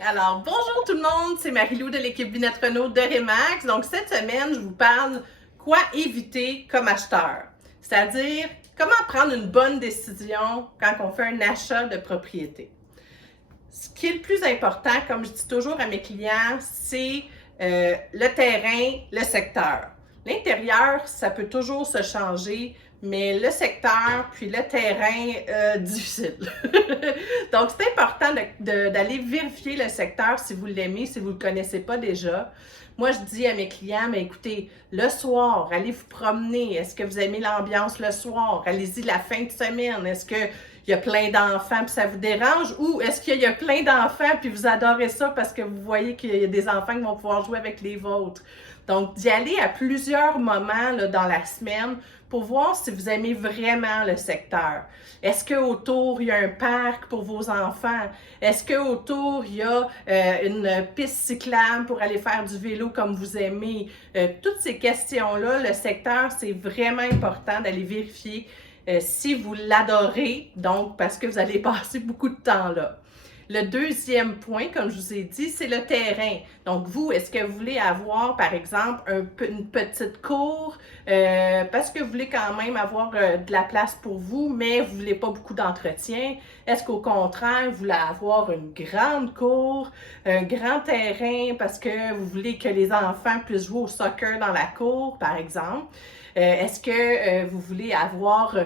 Alors, bonjour tout le monde, c'est Marie-Lou de l'équipe Binette Renault de Remax. Donc, cette semaine, je vous parle quoi éviter comme acheteur. C'est-à-dire, comment prendre une bonne décision quand on fait un achat de propriété. Ce qui est le plus important, comme je dis toujours à mes clients, c'est le terrain, le secteur. L'intérieur, ça peut toujours se changer, mais le secteur puis le terrain, difficile. Donc, c'est important d'aller vérifier le secteur si vous l'aimez, si vous ne le connaissez pas déjà. Moi, je dis à mes clients, mais écoutez, le soir, allez vous promener. Est-ce que vous aimez l'ambiance le soir? Allez-y la fin de semaine. Est-ce qu'il y a plein d'enfants puis ça vous dérange? Ou est-ce qu'il y a plein d'enfants puis vous adorez ça parce que vous voyez qu'il y a des enfants qui vont pouvoir jouer avec les vôtres? Donc, d'y aller à plusieurs moments là, dans la semaine pour voir si vous aimez vraiment le secteur. Est-ce qu'autour, il y a un parc pour vos enfants? Est-ce qu'autour, il y a une piste cyclable pour aller faire du vélo comme vous aimez? Toutes ces questions-là, le secteur, c'est vraiment important d'aller vérifier si vous l'adorez, donc parce que vous allez passer beaucoup de temps là. Le deuxième point, comme je vous ai dit, c'est le terrain. Donc, vous, est-ce que vous voulez avoir, par exemple, une petite cour parce que vous voulez quand même avoir de la place pour vous, mais vous ne voulez pas beaucoup d'entretien? Est-ce qu'au contraire, vous voulez avoir une grande cour, un grand terrain parce que vous voulez que les enfants puissent jouer au soccer dans la cour, par exemple? Est-ce que vous voulez avoir,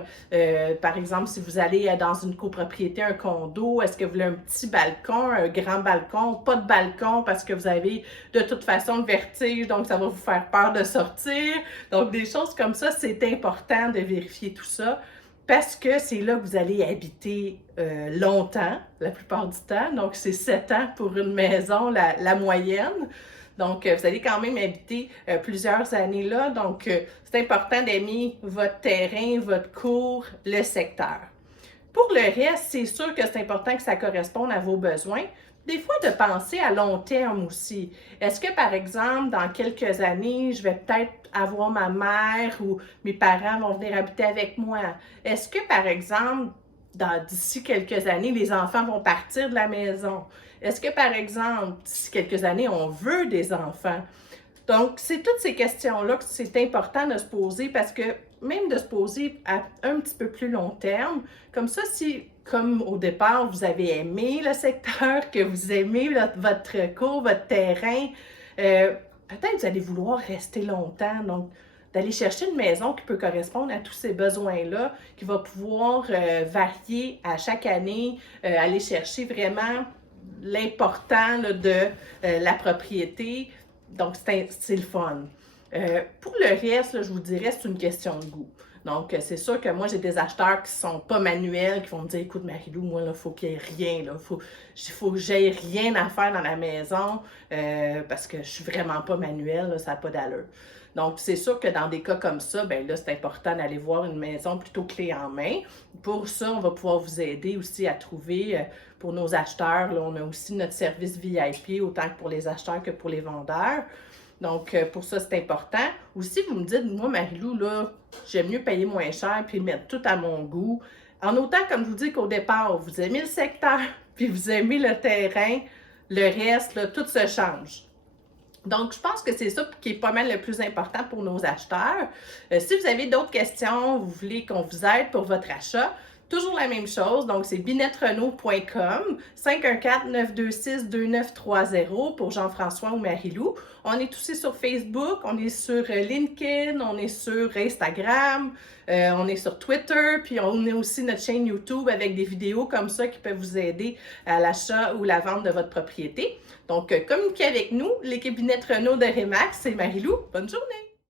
par exemple, si vous allez dans une copropriété, un condo, est-ce que vous voulez un petit balcon, un grand balcon, pas de balcon parce que vous avez de toute façon le vertige, donc ça va vous faire peur de sortir. Donc, des choses comme ça, c'est important de vérifier tout ça parce que c'est là que vous allez habiter longtemps, la plupart du temps. Donc, c'est 7 ans pour une maison, la moyenne. Donc, vous allez quand même habiter plusieurs années là. Donc, c'est important d'aimer votre terrain, votre cour, le secteur. Pour le reste, c'est sûr que c'est important que ça corresponde à vos besoins. Des fois, de penser à long terme aussi. Est-ce que, par exemple, dans quelques années, je vais peut-être avoir ma mère ou mes parents vont venir habiter avec moi? Est-ce que, par exemple, d'ici quelques années, les enfants vont partir de la maison? Est-ce que, par exemple, d'ici quelques années, on veut des enfants? Donc, c'est toutes ces questions-là que c'est important de se poser parce que même de se poser à un petit peu plus long terme, comme ça, si, comme au départ, vous avez aimé le secteur, que vous aimez votre cour, votre terrain, peut-être vous allez vouloir rester longtemps. Donc, d'aller chercher une maison qui peut correspondre à tous ces besoins-là, qui va pouvoir varier à chaque année, aller chercher vraiment l'important de la propriété. Donc, c'est le fun. Pour le reste, là, je vous dirais, c'est une question de goût. Donc, c'est sûr que moi, j'ai des acheteurs qui ne sont pas manuels, qui vont me dire, écoute, Marie-Lou, moi, il faut qu'il n'y ait rien. Il faut que j'aie rien à faire dans la maison parce que je ne suis vraiment pas manuelle, là, ça n'a pas d'allure. Donc, c'est sûr que dans des cas comme ça, ben là, c'est important d'aller voir une maison plutôt clé en main. Pour ça, on va pouvoir vous aider aussi à trouver, pour nos acheteurs, là, on a aussi notre service VIP, autant que pour les acheteurs que pour les vendeurs. Donc, pour ça, c'est important. Aussi, vous me dites, moi, Marie-Lou, là, j'aime mieux payer moins cher puis mettre tout à mon goût. En autant, comme je vous dis qu'au départ, vous aimez le secteur puis vous aimez le terrain, le reste, là, tout se change. Donc, je pense que c'est ça qui est pas mal le plus important pour nos acheteurs. Si vous avez d'autres questions, vous voulez qu'on vous aide pour votre achat, toujours la même chose. Donc, c'est binetterenault.com, 514-926-2930 pour Jean-François ou Marie-Lou. On est aussi sur Facebook, on est sur LinkedIn, on est sur Instagram, on est sur Twitter, puis on est aussi notre chaîne YouTube avec des vidéos comme ça qui peuvent vous aider à l'achat ou la vente de votre propriété. Donc, communiquez avec nous, l'équipe Binette Renault de Remax, c'est Marie-Lou. Bonne journée!